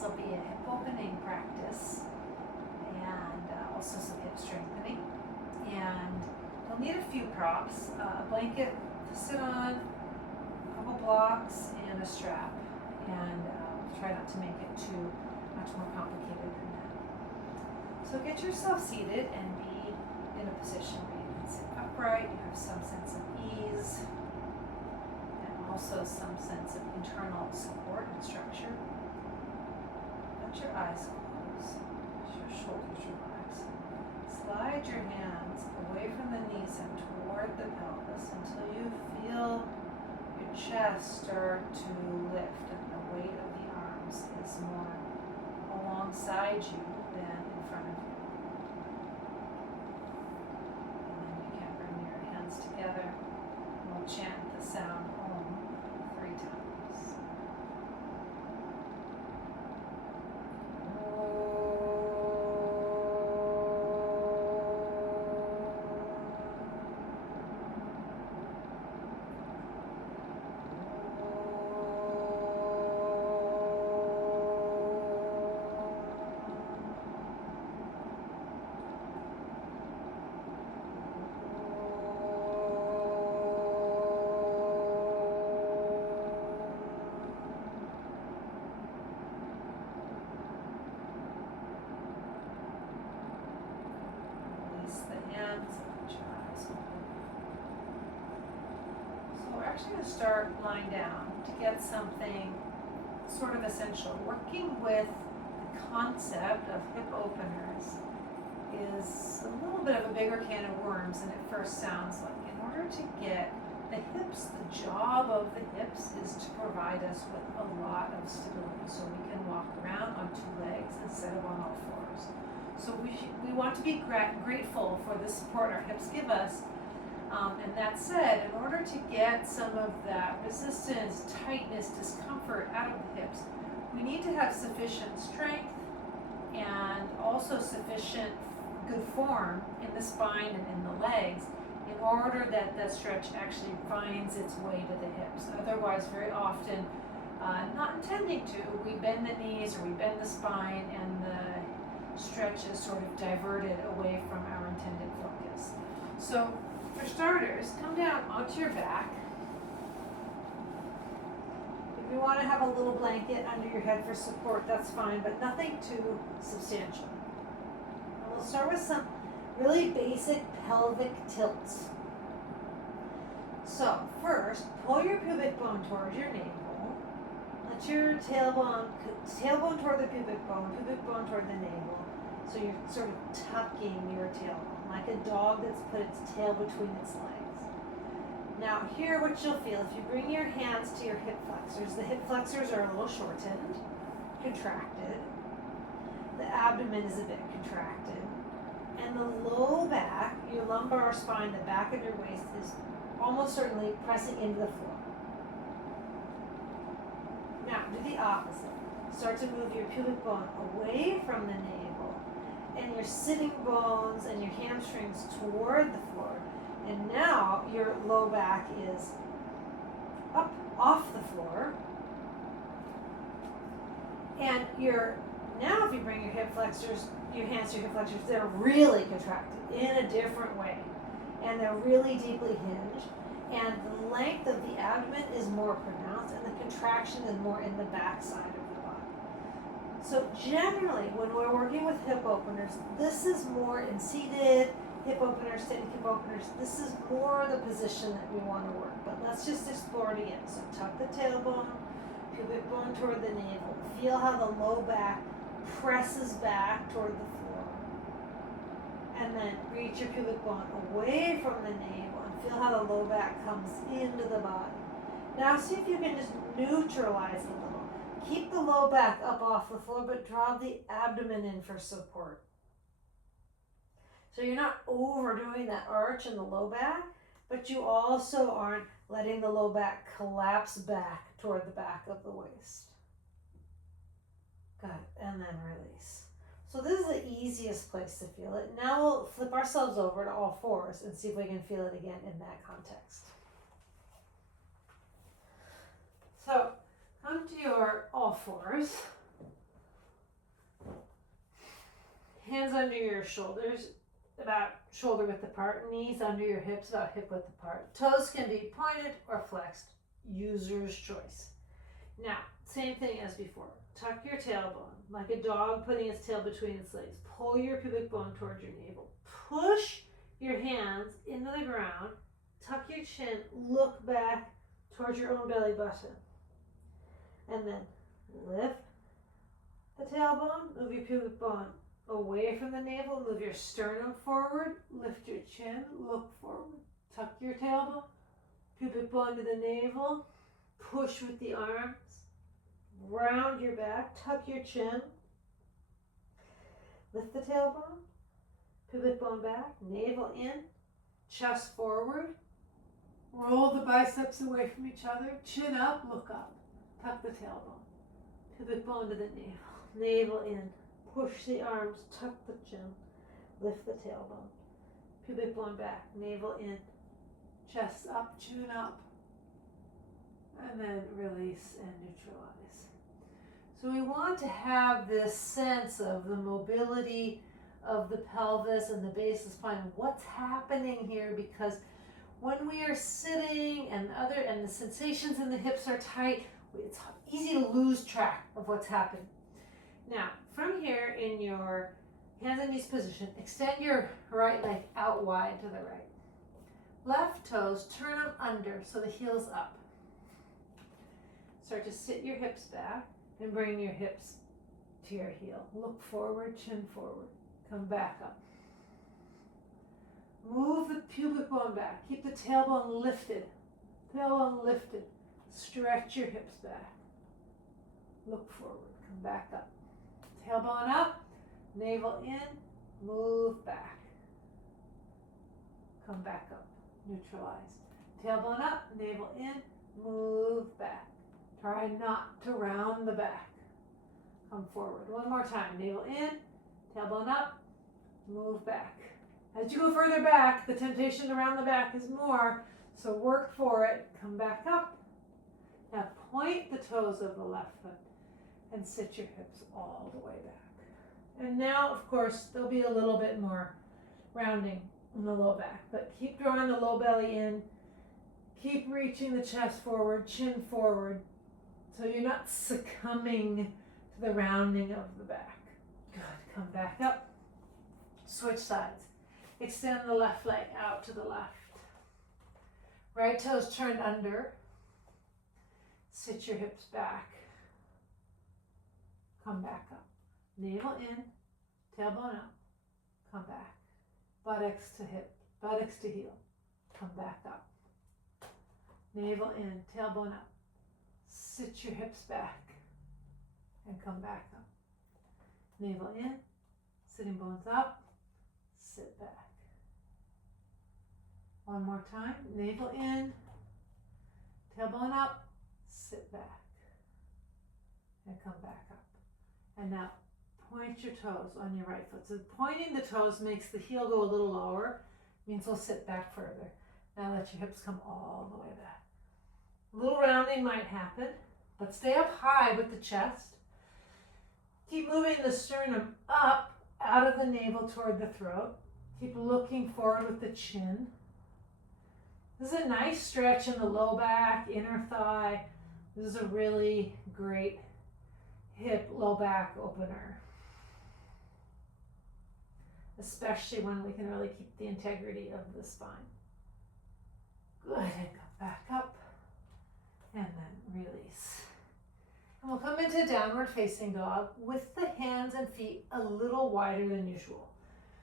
This will be a hip opening practice and also some hip strengthening. And you'll need a few props, a blanket to sit on, a couple blocks, and a strap. And try not to make it too much more complicated than that. So get yourself seated and be in a position where you can sit upright, you have some sense of ease, and also some sense of internal support and structure. Let your eyes close, as your shoulders relax. Slide your hands away from the knees and toward the pelvis until you feel your chest start to lift and the weight of the arms is more alongside you than in front of you. And then you can bring your hands together and we'll chant the sound Om 3 times. Actually going to start lying down to get something sort of essential. Working with the concept of hip openers is a little bit of a bigger can of worms than it first sounds like. In order to get the hips, the job of the hips is to provide us with a lot of stability so we can walk around on 2 legs instead of on all 4s. So we want to be grateful for the support our hips give us. And that said, in order to get some of that resistance, tightness, discomfort out of the hips, we need to have sufficient strength and also sufficient good form in the spine and in the legs in order that that stretch actually finds its way to the hips. Otherwise, very often, not intending to, we bend the knees or we bend the spine and the stretch is sort of diverted away from our intended focus. So, for starters, come down onto your back. If you want to have a little blanket under your head for support, that's fine, but nothing too substantial. And we'll start with some really basic pelvic tilts. So, first, pull your pubic bone towards your navel. Let your tailbone toward the pubic bone toward the navel. So you're sort of tucking your tailbone, like a dog that's put its tail between its legs. Now here what you'll feel, if you bring your hands to your hip flexors, the hip flexors are a little shortened, contracted. The abdomen is a bit contracted. And the low back, your lumbar spine, the back of your waist is almost certainly pressing into the floor. Now do the opposite. Start to move your pubic bone away from the navel and your sitting bones and your hamstrings toward the floor. And now your low back is up off the floor. And now if you bring your hip flexors, your hands to your hip flexors, they're really contracted in a different way. And they're really deeply hinged. And the length of the abdomen is more pronounced and the contraction is more in the back side of the body. So generally, when we're working with hip openers, this is more in seated hip openers, standing hip openers. This is more the position that we want to work. But let's just explore it again. So tuck the tailbone, pubic bone toward the navel. Feel how the low back presses back toward the floor. And then reach your pubic bone away from the navel and feel how the low back comes into the body. Now see if you can just neutralize a little. Keep the low back up off the floor, but draw the abdomen in for support. So you're not overdoing that arch in the low back, but you also aren't letting the low back collapse back toward the back of the waist. Good, and then release. So this is the easiest place to feel it. Now we'll flip ourselves over to all 4s and see if we can feel it again in that context. So come to your all 4s. hands under your shoulders, about shoulder width apart, knees under your hips, about hip width apart. Toes can be pointed or flexed, user's choice. Now, same thing as before. Tuck your tailbone, like a dog putting its tail between its legs. Pull your pubic bone towards your navel. Push your hands into the ground. Tuck your chin, look back towards your own belly button. And then lift the tailbone, move your pubic bone away from the navel, move your sternum forward, lift your chin, look forward. Tuck your tailbone, pubic bone to the navel, push with the arms, round your back, tuck your chin, lift the tailbone, pubic bone back, navel in, chest forward, roll the biceps away from each other, chin up, look up, tuck the tailbone, pubic bone to the navel in, push the arms, tuck the chin, lift the tailbone, pubic bone back, navel in, chest up, chin up, and then release and neutralize. So we want to have this sense of the mobility of the pelvis and the base of the spine. What's happening here? Because when we are sitting and the sensations in the hips are tight, it's easy to lose track of what's happening. Now, from here in your hands and knees position, extend your right leg out wide to the right. Left toes, turn them under so the heel's up. Start to sit your hips back and bring your hips to your heel. Look forward, chin forward. Come back up. Move the pubic bone back. Keep the tailbone lifted. Tailbone lifted. Stretch your hips back. Look forward. Come back up. Tailbone up. Navel in. Move back. Come back up. Neutralize. Tailbone up. Navel in. Move back. Try not to round the back. Come forward. One more time. Navel in. Tailbone up. Move back. As you go further back, the temptation to round the back is more, so work for it. Come back up. Now point the toes of the left foot and sit your hips all the way back. And now, of course, there'll be a little bit more rounding in the low back, but keep drawing the low belly in. Keep reaching the chest forward, chin forward, so you're not succumbing to the rounding of the back. Good. Come back up. Switch sides. Extend the left leg out to the left. Right toes turned under. Sit your hips back. Come back up. Navel in, tailbone up. Come back. Buttocks to hip, buttocks to heel. Come back up. Navel in, tailbone up. Sit your hips back and come back up. Navel in, sitting bones up, sit back. One more time, navel in, tailbone up, sit back, and come back up. And now point your toes on your right foot. So pointing the toes makes the heel go a little lower, means we'll sit back further. Now let your hips come all the way back. A little rounding might happen, but stay up high with the chest. Keep moving the sternum up out of the navel toward the throat. Keep looking forward with the chin. This is a nice stretch in the low back, inner thigh. This is a really great hip, low back opener, especially when we can really keep the integrity of the spine. Good, and come back up, and then release. And we'll come into downward facing dog with the hands and feet a little wider than usual.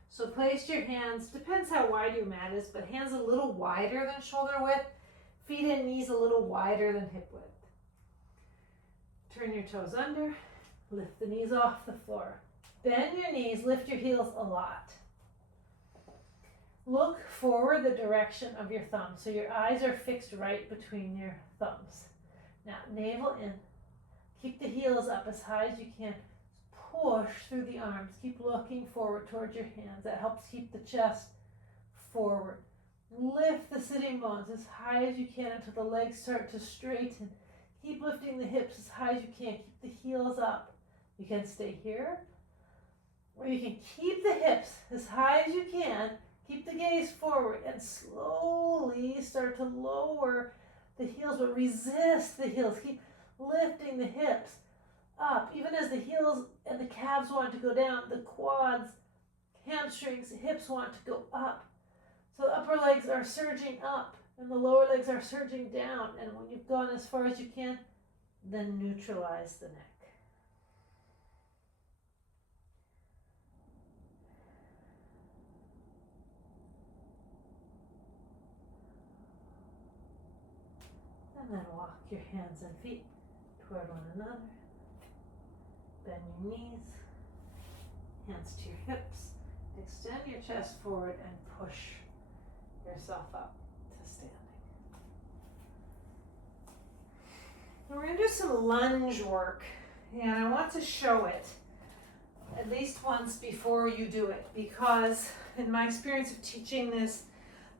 So place your hands, depends how wide your mat is, but hands a little wider than shoulder width, feet and knees a little wider than hip width. Turn your toes under, lift the knees off the floor. Bend your knees, lift your heels a lot. Look forward the direction of your thumbs, so your eyes are fixed right between your thumbs. Now, navel in. Keep the heels up as high as you can. Push through the arms. Keep looking forward towards your hands. That helps keep the chest forward. Lift the sitting bones as high as you can until the legs start to straighten. Keep lifting the hips as high as you can. Keep the heels up. You can stay here, where you can keep the hips as high as you can, keep the gaze forward, and slowly start to lower the heels, but resist the heels. Keep lifting the hips up. Even as the heels and the calves want to go down, the quads, hamstrings, hips want to go up. So the upper legs are surging up and the lower legs are surging down. And when you've gone as far as you can, then neutralize the neck. And then walk your hands and feet toward one another. Bend your knees, hands to your hips. Extend your chest forward and push yourself up to standing. And we're going to do some lunge work, and I want to show it at least once before you do it, because in my experience of teaching this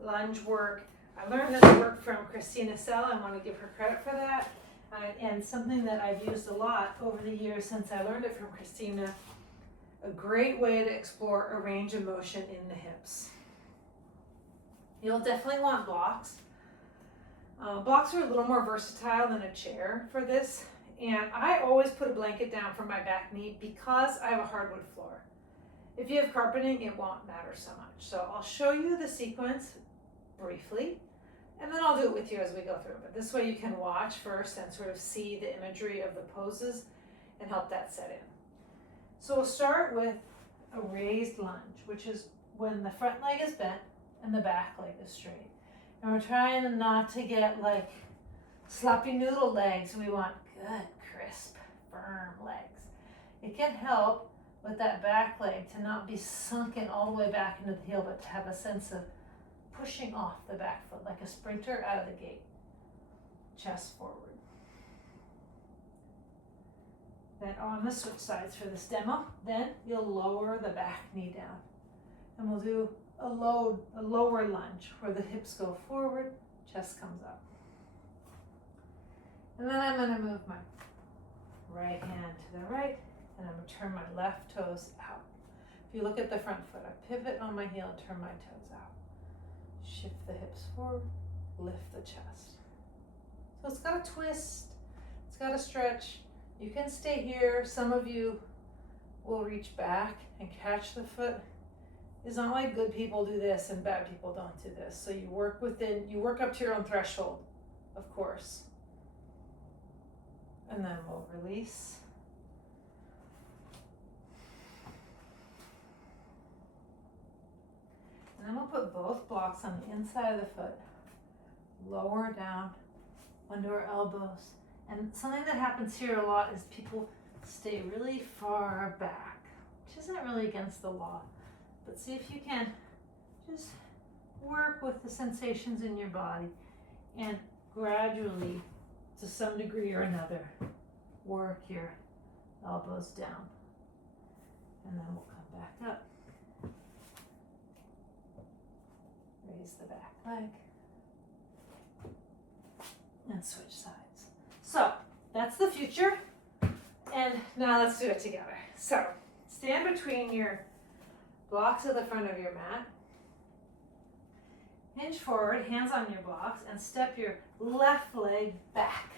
lunge work, I learned this work from Christina Sell. I want to give her credit for that, and something that I've used a lot over the years since I learned it from Christina. A great way to explore a range of motion in the hips. You'll definitely want blocks. Blocks are a little more versatile than a chair for this, and I always put a blanket down for my back knee because I have a hardwood floor. If you have carpeting, it won't matter so much. So I'll show you the sequence briefly, and then I'll do it with you as we go through. But this way you can watch first and sort of see the imagery of the poses and help that set in. So we'll start with a raised lunge, which is when the front leg is bent and the back leg is straight. And we're trying not to get like sloppy noodle legs. We want good, crisp, firm legs. It can help with that back leg to not be sunken all the way back into the heel, but to have a sense of pushing off the back foot like a sprinter out of the gate. Chest forward. Then on the switch sides for this demo, then you'll lower the back knee down. And we'll do a lower lunge where the hips go forward, chest comes up. And then I'm going to move my right hand to the right, and I'm going to turn my left toes out. If you look at the front foot, I pivot on my heel and turn my toes out. Shift the hips forward, lift the chest. So it's got a twist, it's got a stretch. You can stay here. Some of you will reach back and catch the foot. It's not like good people do this and bad people don't do this. So you work up to your own threshold, of course. And then we'll release. And then we'll put both blocks on the inside of the foot, lower down under our elbows. And something that happens here a lot is people stay really far back, which isn't really against the law. But see if you can just work with the sensations in your body and gradually, to some degree or another, work your elbows down. And then we'll come back up. Raise the back leg. And switch sides. So that's the future, and now let's do it together. So stand between your blocks at the front of your mat, hinge forward, hands on your blocks, and step your left leg back.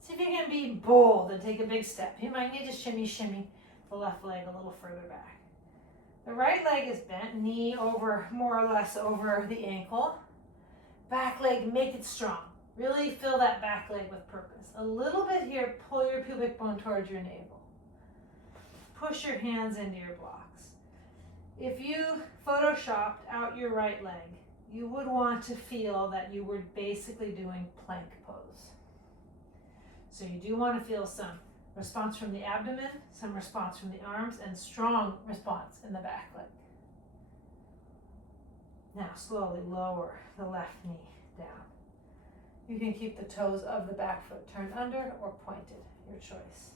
See if you can be bold and take a big step. You might need to shimmy the left leg a little further back. The right leg is bent, knee over, more or less over the ankle. Back leg, make it strong. Really fill that back leg with purpose. A little bit here, pull your pubic bone towards your navel. Push your hands into your blocks. If you photoshopped out your right leg, you would want to feel that you were basically doing plank pose. So you do want to feel some response from the abdomen, some response from the arms, and strong response in the back leg. Now slowly lower the left knee down. You can keep the toes of the back foot turned under or pointed, your choice.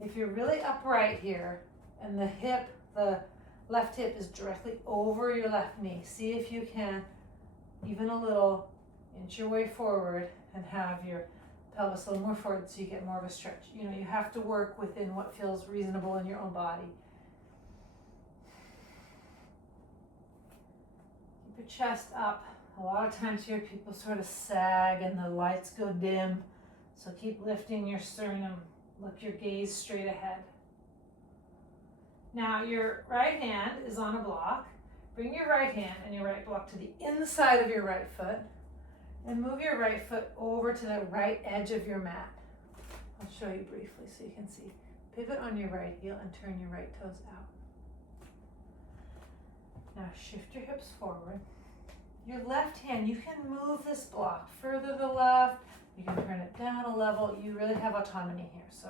If you're really upright here and the left hip is directly over your left knee, see if you can, even a little, inch your way forward and have your pelvis a little more forward so you get more of a stretch. You know, you have to work within what feels reasonable in your own body. your chest up. A lot of times here people sort of sag and the lights go dim. So keep lifting your sternum. Look your gaze straight ahead. Now your right hand is on a block. Bring your right hand and your right block to the inside of your right foot and move your right foot over to the right edge of your mat. I'll show you briefly so you can see. Pivot on your right heel and turn your right toes out. Now shift your hips forward. Your left hand, you can move this block further to the left. You can turn it down a level. You really have autonomy here. So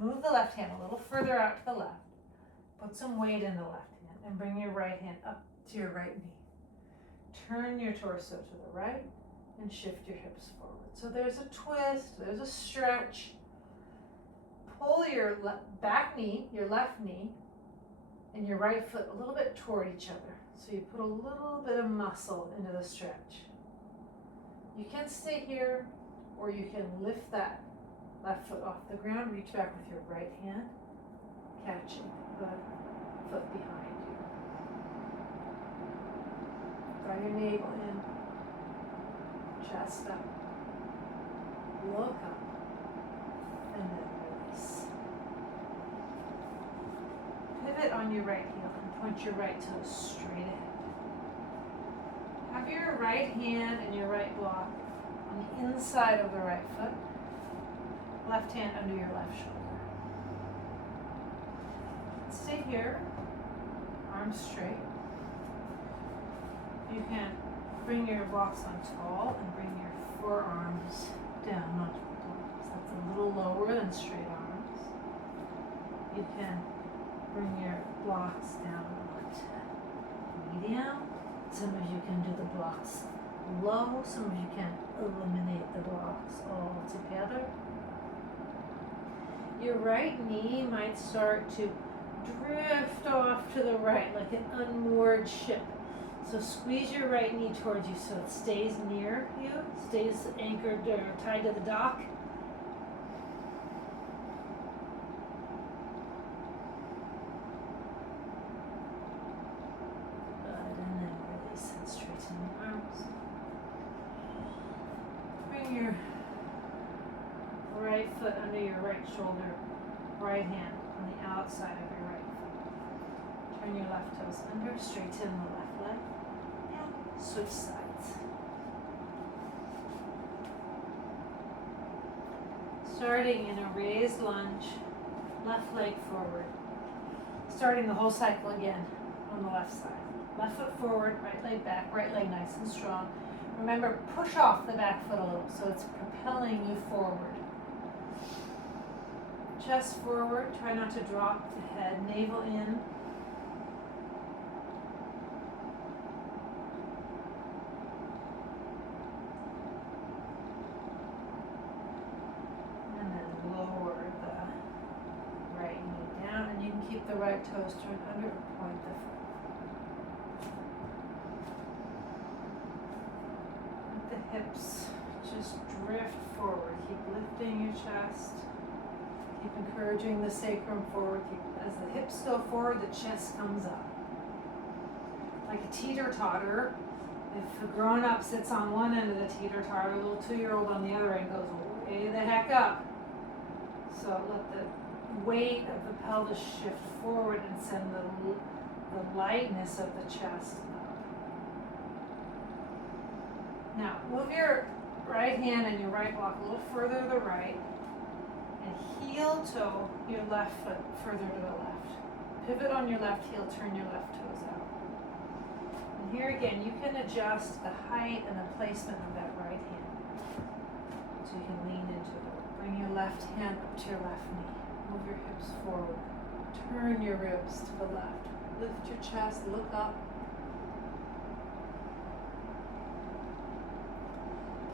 move the left hand a little further out to the left. Put some weight in the left hand and bring your right hand up to your right knee. Turn your torso to the right and shift your hips forward. So there's a twist, there's a stretch. Pull your back knee, your left knee, and your right foot a little bit toward each other. So you put a little bit of muscle into the stretch. You can stay here, or you can lift that left foot off the ground, reach back with your right hand, catching the foot behind you. Draw your navel in, chest up, look up, and then release. Pivot on your right heel and point your right toes straight ahead. Have your right hand and your right block on the inside of the right foot, left hand under your left shoulder. Stay here, arms straight. You can bring your blocks on tall and bring your forearms down onto the blocks. That's a little lower than straight arms. You can bring your blocks down onto medium. Some of you can do the blocks low. Some of you can eliminate the blocks altogether. Your right knee might start to drift off to the right like an unmoored ship. So squeeze your right knee towards you so it stays near you, stays anchored or tied to the dock. Good, and then release and straighten your arms. Bring your right foot under your right shoulder, right hand on the outside of your right foot. Turn your left toes under, straighten the left leg, and switch sides. Starting in a raised lunge, left leg forward. Starting the whole cycle again on the left side. Left foot forward, right leg back, right leg nice and strong. Remember, push off the back foot a little so it's propelling you forward. Chest forward, try not to drop the head, navel in. And then lower the right knee down, and you can keep the right toes turned under or point the foot. Let the hips just drift forward. Keep lifting your chest. Keep encouraging the sacrum forward. As the hips go forward, the chest comes up. Like a teeter-totter. If a grown-up sits on one end of the teeter-totter, a little 2-year-old on the other end goes way the heck up. So let the weight of the pelvis shift forward and send the lightness of the chest up. Now, move your right hand and your right block a little further to the right. And heel toe your left foot further to the left. Pivot on your left heel, turn your left toes out. And here again, you can adjust the height and the placement of that right hand. So you can lean into it. Bring your left hand up to your left knee. Move your hips forward. Turn your ribs to the left. Lift your chest, look up.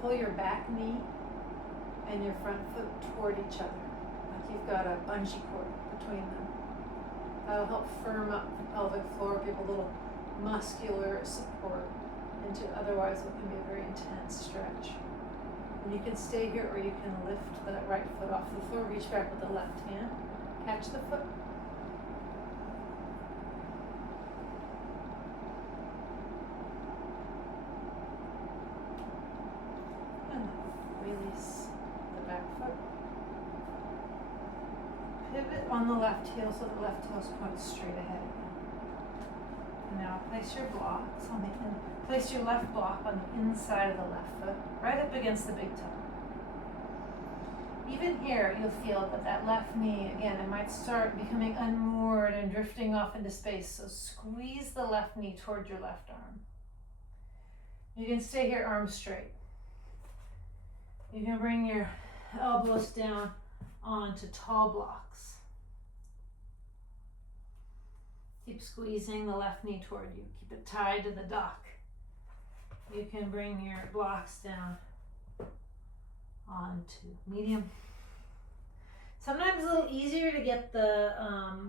Pull your back knee and your front foot toward each other, like you've got a bungee cord between them. That'll help firm up the pelvic floor, give a little muscular support into otherwise what can be a very intense stretch. And you can stay here or you can lift the right foot off the floor, reach back with the left hand, catch the foot. Pivot on the left heel so the left toes point straight ahead again. And now place your blocks on place your left block on the inside of the left foot, right up against the big toe. Even here, you'll feel that that left knee, again, it might start becoming unmoored and drifting off into space, so squeeze the left knee toward your left arm. You can stay here arms straight. You can bring your elbows down onto tall blocks. Keep squeezing the left knee toward you. Keep it tied to the dock. You can bring your blocks down onto medium. Sometimes a little easier to get the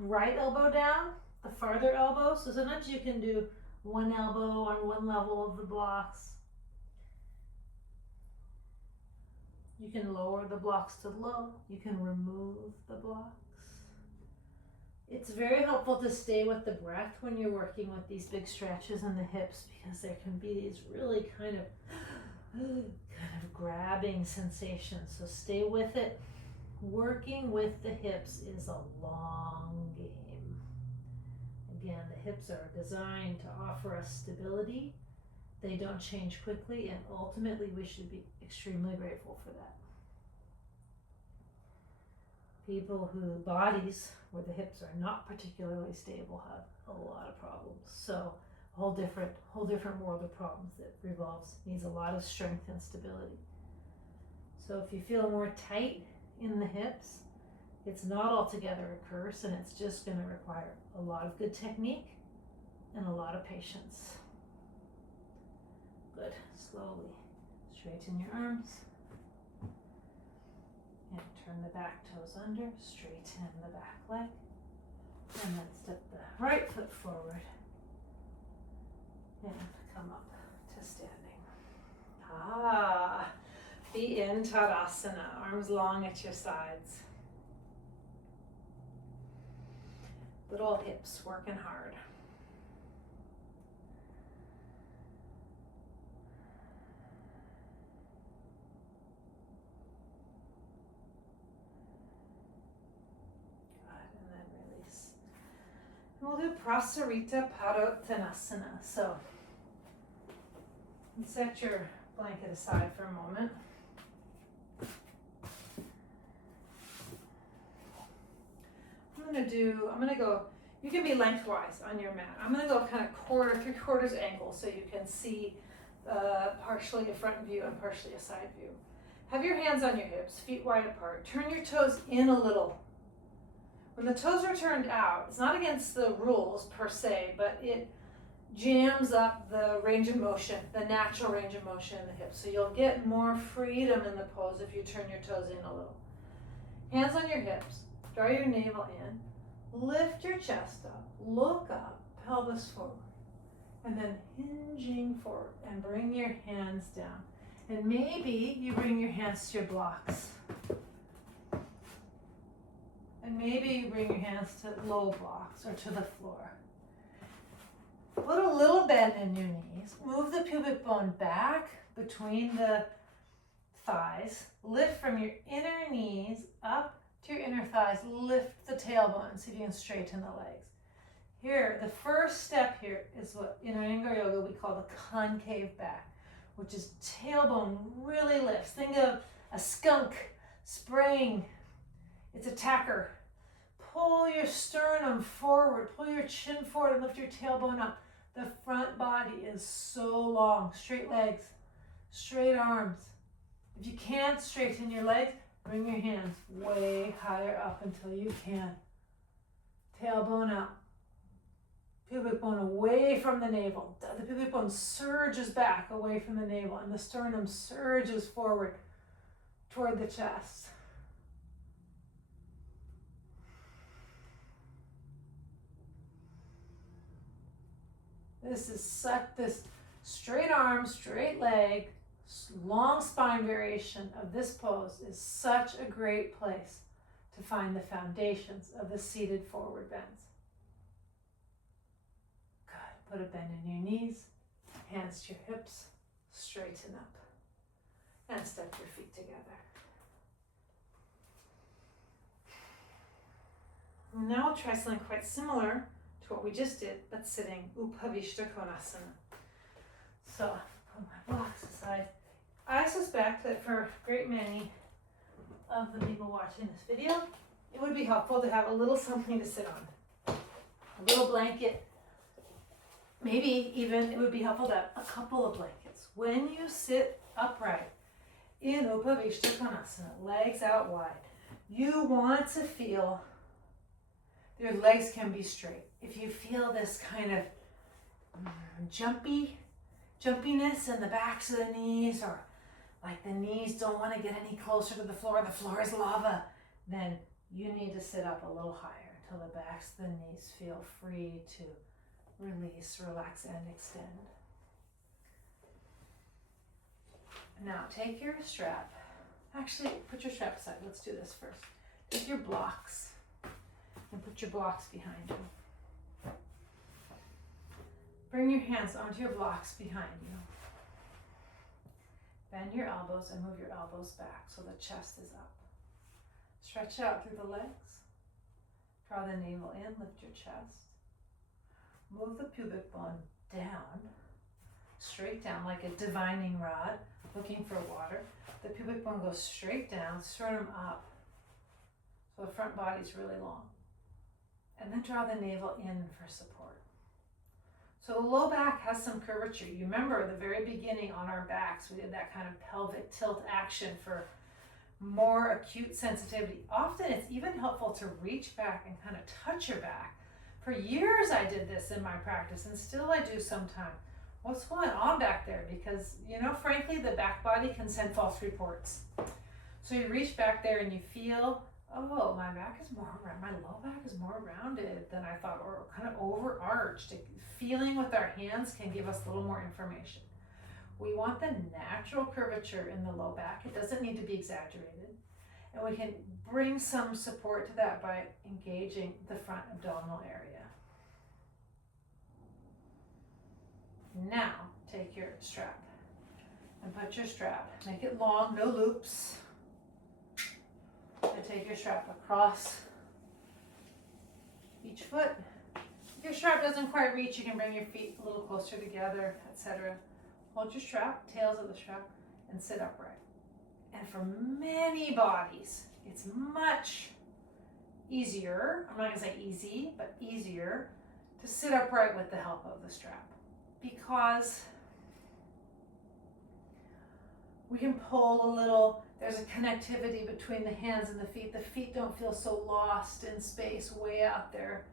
right elbow down, the farther elbow. So sometimes you can do one elbow on one level of the blocks. You can lower the blocks to low. You can remove the blocks. It's very helpful to stay with the breath when you're working with these big stretches in the hips, because there can be these really kind of grabbing sensations. So stay with it. Working with the hips is a long game. Again, the hips are designed to offer us stability. They don't change quickly, and ultimately we should be extremely grateful for that. People whose bodies where the hips are not particularly stable have a lot of problems. So a whole different world of problems that needs a lot of strength and stability. So if you feel more tight in the hips, it's not altogether a curse, and it's just going to require a lot of good technique and a lot of patience. Good. Slowly straighten your arms and turn the back toes under, straighten the back leg, and then step the right foot forward and come up to standing. Be in Tadasana, arms long at your sides. Little hips working hard. We'll do Prasarita Padottanasana. So set your blanket aside for a moment. I'm gonna go, you can be lengthwise on your mat. I'm gonna go kind of 3/4 angle so you can see partially a front view and partially a side view. Have your hands on your hips, feet wide apart. Turn your toes in a little. When the toes are turned out, it's not against the rules per se, but it jams up the range of motion, the natural range of motion in the hips. So you'll get more freedom in the pose if you turn your toes in a little. Hands on your hips, draw your navel in, lift your chest up, look up, pelvis forward, and then hinging forward, and bring your hands down. And maybe you bring your hands to your blocks. And maybe you bring your hands to low blocks or to the floor. Put a little bend in your knees. Move the pubic bone back between the thighs. Lift from your inner knees up to your inner thighs. Lift the tailbone. See if you can straighten the legs. Here, the first step here is what in Iyengar Yoga we call the concave back, which is tailbone really lifts. Think of a skunk spraying its attacker. Pull your sternum forward, pull your chin forward and lift your tailbone up. The front body is so long. Straight legs, straight arms. If you can't straighten your legs, bring your hands way higher up until you can. Tailbone up. Pubic bone away from the navel. The pubic bone surges back away from the navel, and the sternum surges forward toward the chest. This straight arm, straight leg, long spine variation of this pose is such a great place to find the foundations of the seated forward bends. Good. Put a bend in your knees, hands to your hips, straighten up, and step your feet together. Now we'll try something quite similar to what we just did, but sitting, Upavishta Konasana. So, put my blocks aside. I suspect that for a great many of the people watching this video, it would be helpful to have a little something to sit on. A little blanket. Maybe even it would be helpful to have a couple of blankets. When you sit upright in Upavishta Konasana, legs out wide, you want to feel your legs can be straight. If you feel this kind of jumpiness in the backs of the knees, or like the knees don't want to get any closer to the floor is lava, then you need to sit up a little higher until the backs of the knees feel free to release, relax, and extend. Now take your strap. Actually, put your strap aside. Let's do this first. Take your blocks and put your blocks behind you. Bring your hands onto your blocks behind you. Bend your elbows and move your elbows back so the chest is up. Stretch out through the legs. Draw the navel in, lift your chest. Move the pubic bone down, straight down like a divining rod, looking for water. The pubic bone goes straight down, sternum up, so the front body is really long. And then draw the navel in for support. So the low back has some curvature. You remember at the very beginning on our backs, we did that kind of pelvic tilt action for more acute sensitivity. Often it's even helpful to reach back and kind of touch your back. For years I did this in my practice, and still I do sometimes. What's going on back there? Because, frankly, the back body can send false reports. So you reach back there and you feel, oh, my back is more round, my low back is more rounded than I thought, or kind of overarched. Feeling with our hands can give us a little more information. We want the natural curvature in the low back. It doesn't need to be exaggerated. And we can bring some support to that by engaging the front abdominal area. Now, take your strap and put your strap, make it long, no loops. And take your strap across each foot. If your strap doesn't quite reach, you can bring your feet a little closer together, etc. Hold your strap, tails of the strap, and sit upright. And for many bodies, it's much easier, I'm not gonna say easy, but easier to sit upright with the help of the strap, because we can pull a little, there's a connectivity between the hands and the feet. The feet don't feel so lost in space way out there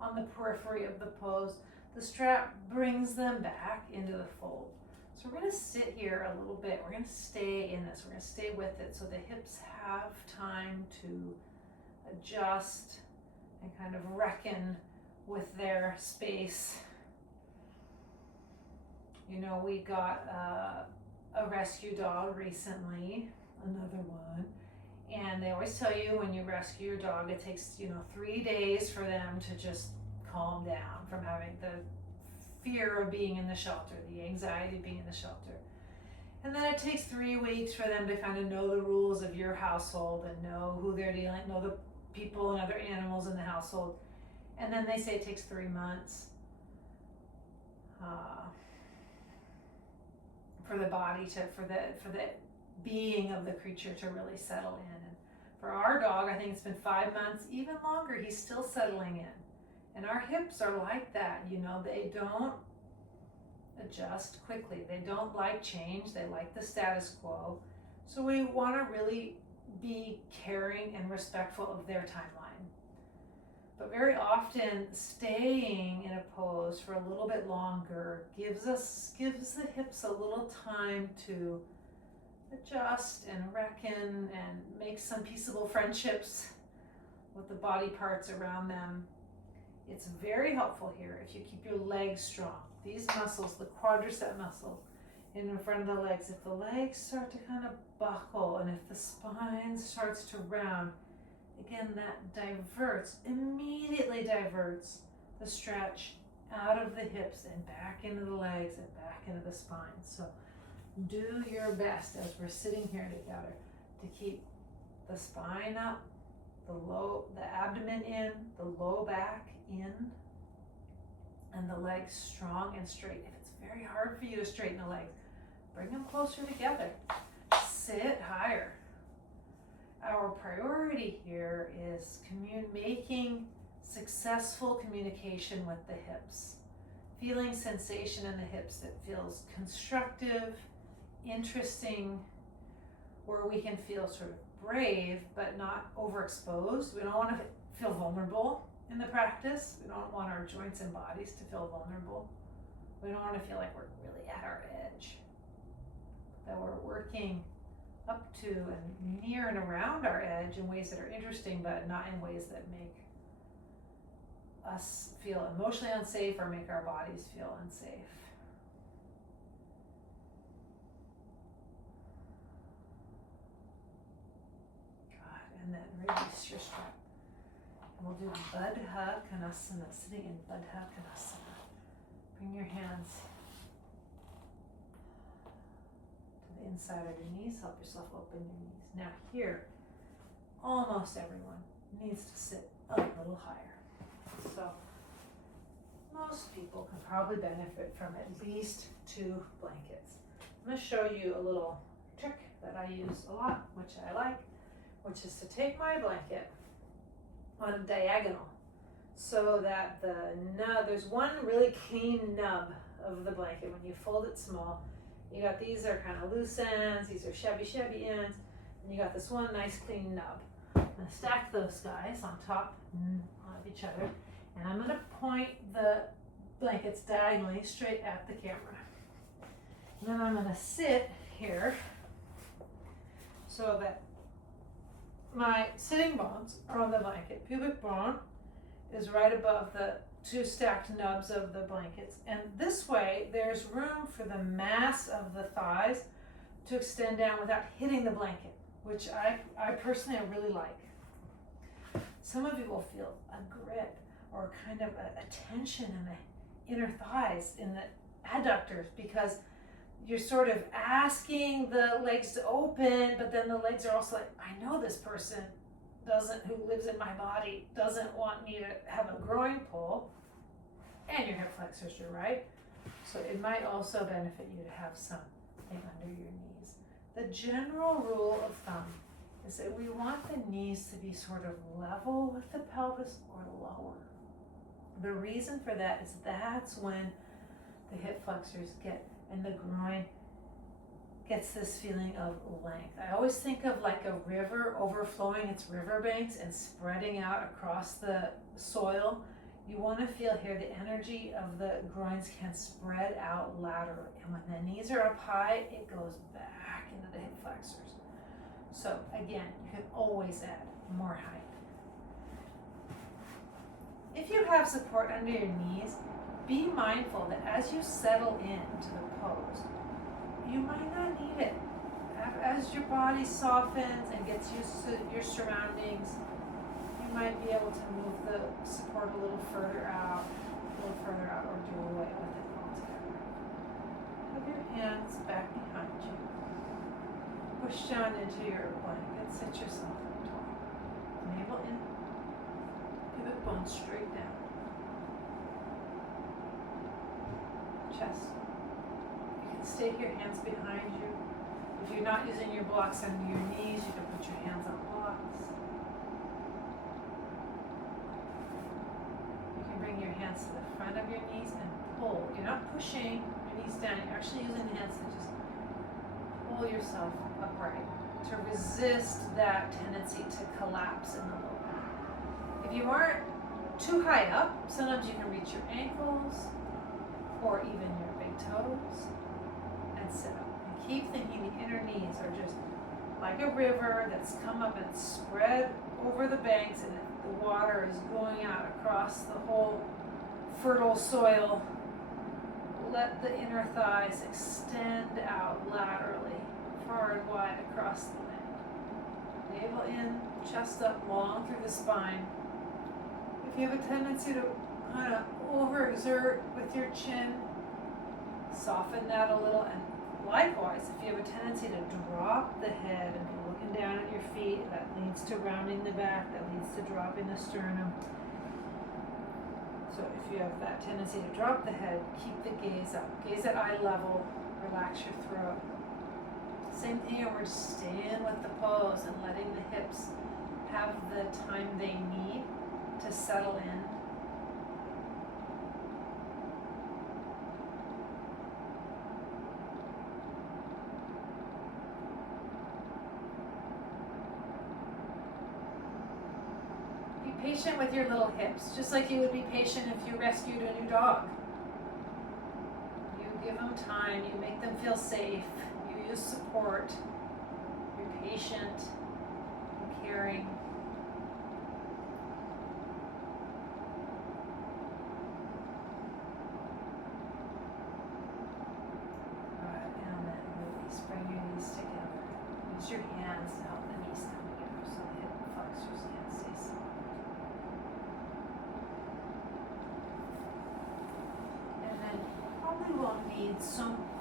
on the periphery of the pose. The strap brings them back into the fold. So we're going to sit here a little bit. We're going to stay in this. We're going to stay with it so the hips have time to adjust and kind of reckon with their space. We got a rescue dog recently, another one, and they always tell you when you rescue your dog, it takes 3 days for them to just calm down from having the fear of being in the shelter, the anxiety of being in the shelter. And then it takes 3 weeks for them to kind of know the rules of your household and know who they're dealing, know the people and other animals in the household. And then they say it takes 3 months for the body for the being of the creature to really settle in. And for our dog, I think it's been 5 months, even longer. He's still settling in. And our hips are like that, they don't adjust quickly. They don't like change. They like the status quo. So we want to really be caring and respectful of their timeline. But very often staying in a pose for a little bit longer gives the hips a little time to adjust and reckon and make some peaceable friendships with the body parts around them. It's very helpful here if you keep your legs strong. These muscles, the quadricep muscle in front of the legs, if the legs start to kind of buckle and if the spine starts to round, again, that immediately diverts the stretch out of the hips and back into the legs and back into the spine. So do your best as we're sitting here together to keep the spine up, the abdomen in, the low back in, and the legs strong and straight. If it's very hard for you to straighten the legs, bring them closer together. Sit higher. Our priority here is making successful communication with the hips. Feeling sensation in the hips that feels constructive, interesting, where we can feel sort of brave but not overexposed. We don't want to feel vulnerable in the practice. We don't want our joints and bodies to feel vulnerable. We don't want to feel like we're really at our edge. That we're working up to and near and around our edge in ways that are interesting but not in ways that make us feel emotionally unsafe or make our bodies feel unsafe. And then release your strap. And we'll do Baddha Konasana, sitting in Baddha Konasana. Bring your hands to the inside of your knees. Help yourself open your knees. Now here, almost everyone needs to sit a little higher. So most people can probably benefit from at least 2 blankets. I'm going to show you a little trick that I use a lot, which I like, which is to take my blanket on a diagonal so that there's one really clean nub of the blanket. When you fold it small, you got these are kind of loose ends, these are shabby ends, and you got this one nice clean nub. I'm going to stack those guys on top of each other, and I'm going to point the blankets diagonally straight at the camera. And then I'm going to sit here so that my sitting bones are on the blanket. Pubic bone is right above the 2 stacked nubs of the blankets. And this way, there's room for the mass of the thighs to extend down without hitting the blanket, which I personally really like. Some of you will feel a grip or kind of a tension in the inner thighs, in the adductors, because you're sort of asking the legs to open, but then the legs are also like, I know this person who lives in my body doesn't want me to have a groin pull, and your hip flexors are right. So it might also benefit you to have something under your knees. The general rule of thumb is that we want the knees to be sort of level with the pelvis or lower. The reason for that is that's when the hip flexors and the groin gets this feeling of length. I always think of like a river overflowing its riverbanks and spreading out across the soil. You want to feel here the energy of the groins can spread out laterally. And when the knees are up high, it goes back into the hip flexors. So again, you can always add more height. If you have support under your knees, be mindful that as you settle into the pose, you might not need it. As your body softens and gets used to your surroundings, you might be able to move the support a little further out, or do away with it altogether. Have your hands back behind you. Push down into your blanket. Sit yourself up tall. Navel in. Pubic bone straight down. Chest. You can stay here, hands behind you. If you're not using your blocks under your knees, you can put your hands on blocks. You can bring your hands to the front of your knees and pull. You're not pushing your knees down, you're actually using the hands to just pull yourself upright to resist that tendency to collapse in the low back. If you aren't too high up, sometimes you can reach your ankles or even your big toes and sit up. And keep thinking the inner knees are just like a river that's come up and spread over the banks, and the water is going out across the whole fertile soil. Let the inner thighs extend out laterally, far and wide across the land. Navel in, chest up, long through the spine. If you have a tendency to kind of overexert with your chin, soften that a little. And likewise, if you have a tendency to drop the head and be looking down at your feet. That leads to rounding the back, that leads to dropping the sternum. So if you have that tendency to drop the head, keep the gaze up. Gaze at eye level, relax your throat. Same thing, we're just staying with the pose and letting the hips have the time they need to settle in. Patient with your little hips, just like you would be patient if you rescued a new dog. You give them time, you make them feel safe, you use support, you're patient, you're caring. Alright, and then release, bring your knees together. Use your hands to help the knees come together so the hip flexors and stays solid. Probably won't need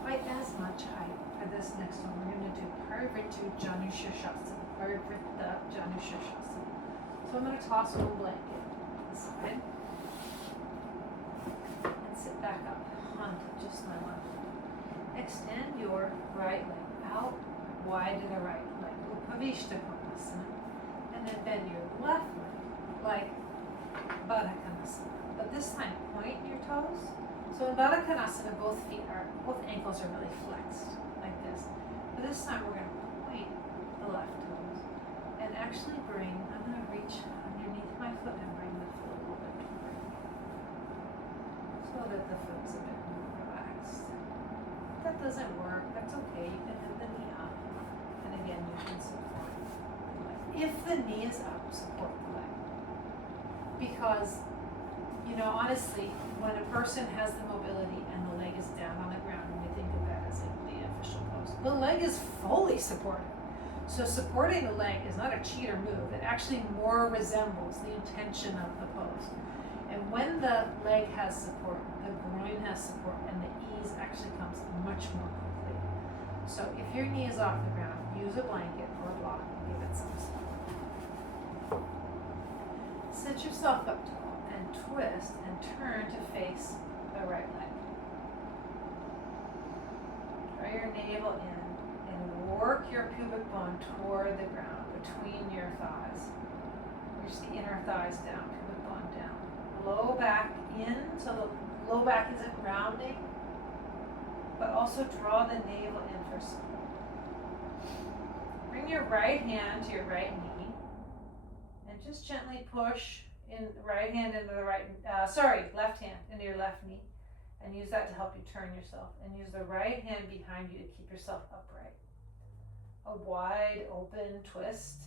quite as much height for this next one. We're going to do Parivrtta Janushirshasana. Parivrtta Janushirshasana. So I'm going to toss one blanket aside and sit back up onto just my left leg. Extend your right leg out wide to the right leg. Upavishta Konasana. And then bend your left leg like Baddha Konasana. But this time point your toes. So in Baddha Konasana, both ankles are really flexed, like this. But this time we're going to point the left toes and actually I'm going to reach underneath my foot and bring the foot a little bit forward so that the foot is a bit more relaxed. If that doesn't work, that's okay. You can have the knee up. And again, you can support the leg. If the knee is up, support the leg. Because honestly, when a person has the mobility and the leg is down on the ground, and we think of that as like the official pose, the leg is fully supported. So supporting the leg is not a cheater move. It actually more resembles the intention of the pose. And when the leg has support, the groin has support, and the ease actually comes much more quickly. So if your knee is off the ground, use a blanket or a block and give it some support. Sit yourself up tall. Twist and turn to face the right leg. Draw your navel in and work your pubic bone toward the ground between your thighs. Push the inner thighs down, pubic bone down. Low back in, so the low back isn't rounding, but also draw the navel in for support. Bring your right hand to your right knee and just gently push in the right hand into the left hand into your left knee, and use that to help you turn yourself, and use the right hand behind you to keep yourself upright. A wide open twist.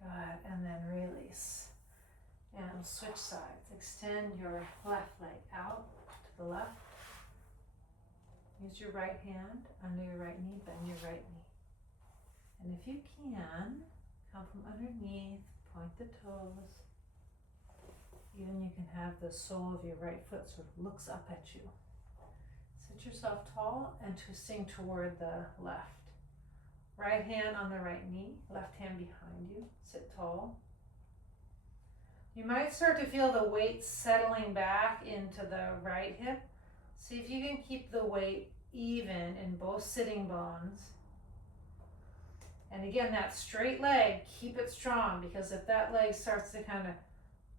Good, and then release. And we'll switch sides. Extend your left leg out to the left. Use your right hand under your right knee, bend your right knee. And if you can, come from underneath, point the toes. Even you can have the sole of your right foot sort of looks up at you. Sit yourself tall and twisting toward the left. Right hand on the right knee, left hand behind you. Sit tall. You might start to feel the weight settling back into the right hip. See if you can keep the weight even in both sitting bones. And again, that straight leg, keep it strong, because if that leg starts to kind of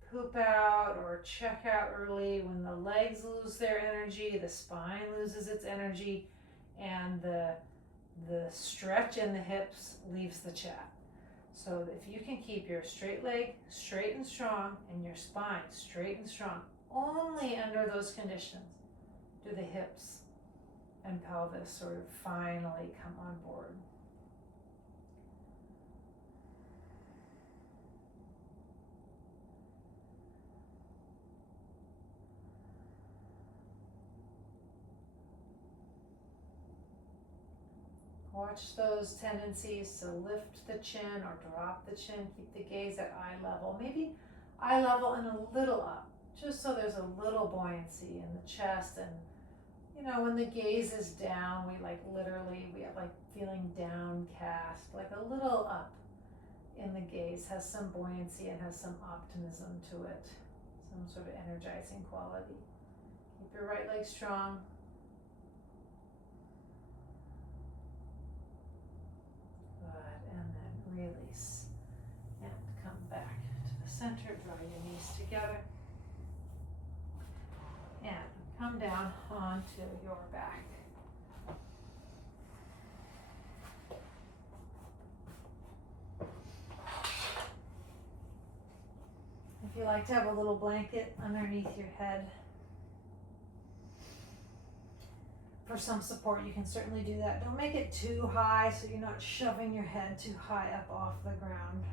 poop out or check out early, when the legs lose their energy, the spine loses its energy, and the stretch in the hips leaves the chat. So if you can keep your straight leg straight and strong and your spine straight and strong, only under those conditions do the hips and pelvis sort of finally come on board. Watch those tendencies to lift the chin or drop the chin. Keep the gaze at eye level. Maybe eye level and a little up, just so there's a little buoyancy in the chest. And you know, when the gaze is down, we have like feeling downcast, like a little up in the gaze has some buoyancy and has some optimism to it, some sort of energizing quality. Keep your right leg strong. Good, and then release. And come back to the center, draw your knees together. And come down onto your back. If you like to have a little blanket underneath your head for some support, you can certainly do that. Don't make it too high so you're not shoving your head too high up off the ground.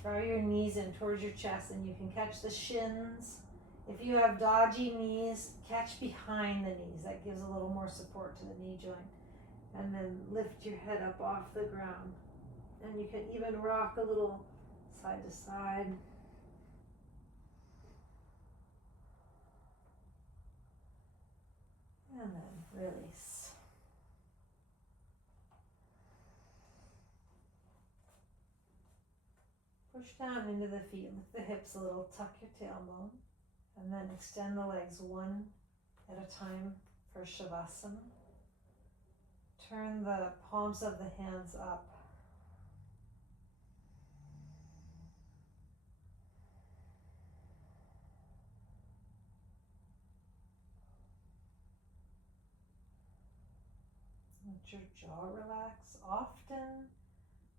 Draw your knees in towards your chest and you can catch the shins. If you have dodgy knees, catch behind the knees. That gives a little more support to the knee joint. And then lift your head up off the ground. And you can even rock a little side to side. And then release. Push down into the feet, lift the hips a little, tuck your tailbone, and then extend the legs one at a time for Shavasana. Turn the palms of the hands up. Let your jaw relax. Often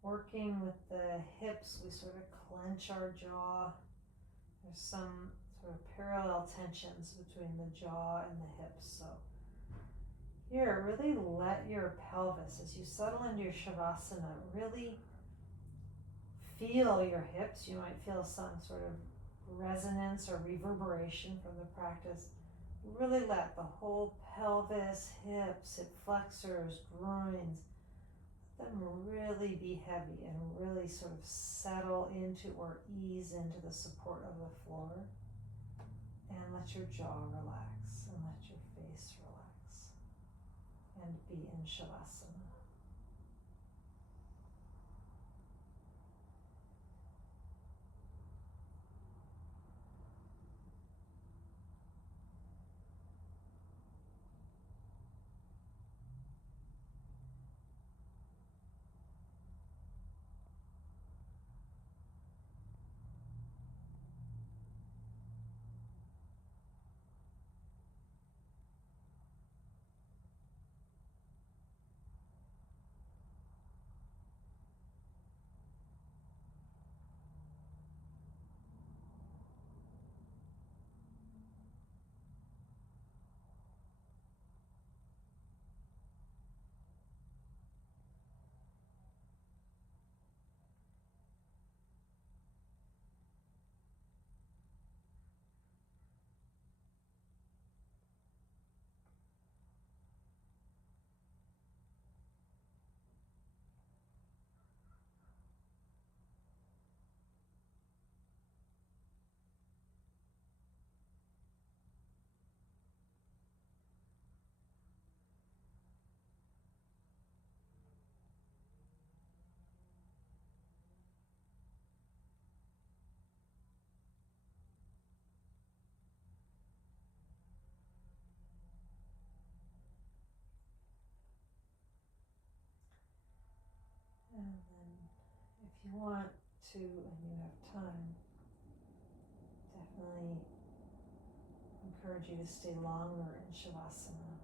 working with the hips, we sort of clench our jaw. There's some sort of parallel tensions between the jaw and the hips. So here, really let your pelvis, as you settle into your Shavasana, really feel your hips. You might feel some sort of resonance or reverberation from the practice. Really let the whole pelvis, hips, hip flexors, groins, let them really be heavy and really sort of settle into or ease into the support of the floor. And let your jaw relax and let your face relax and be in Shavasana. And then if you want to and you have time, definitely encourage you to stay longer in Shavasana.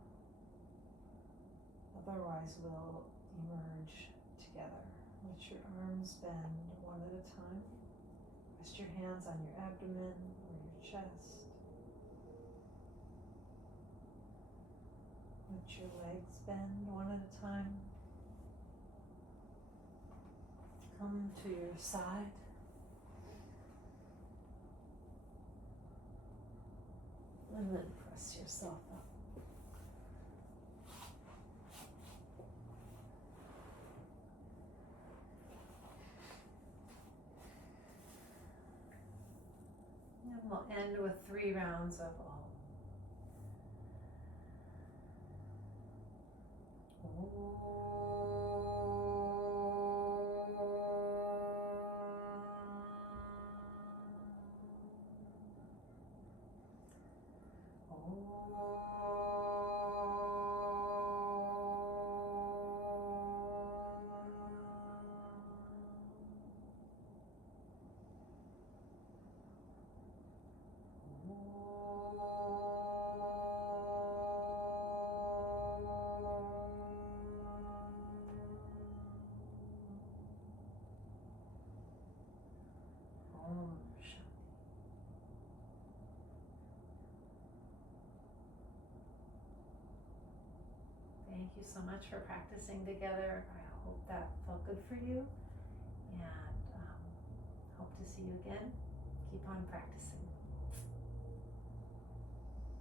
Otherwise, we'll emerge together. Let your arms bend one at a time. Rest your hands on your abdomen or your chest. Let your legs bend one at a time. Come to your side. And then press yourself up. we'll end with 3 rounds of Om. Thank you so much for practicing together. I hope that felt good for you, and hope to see you again. Keep on practicing.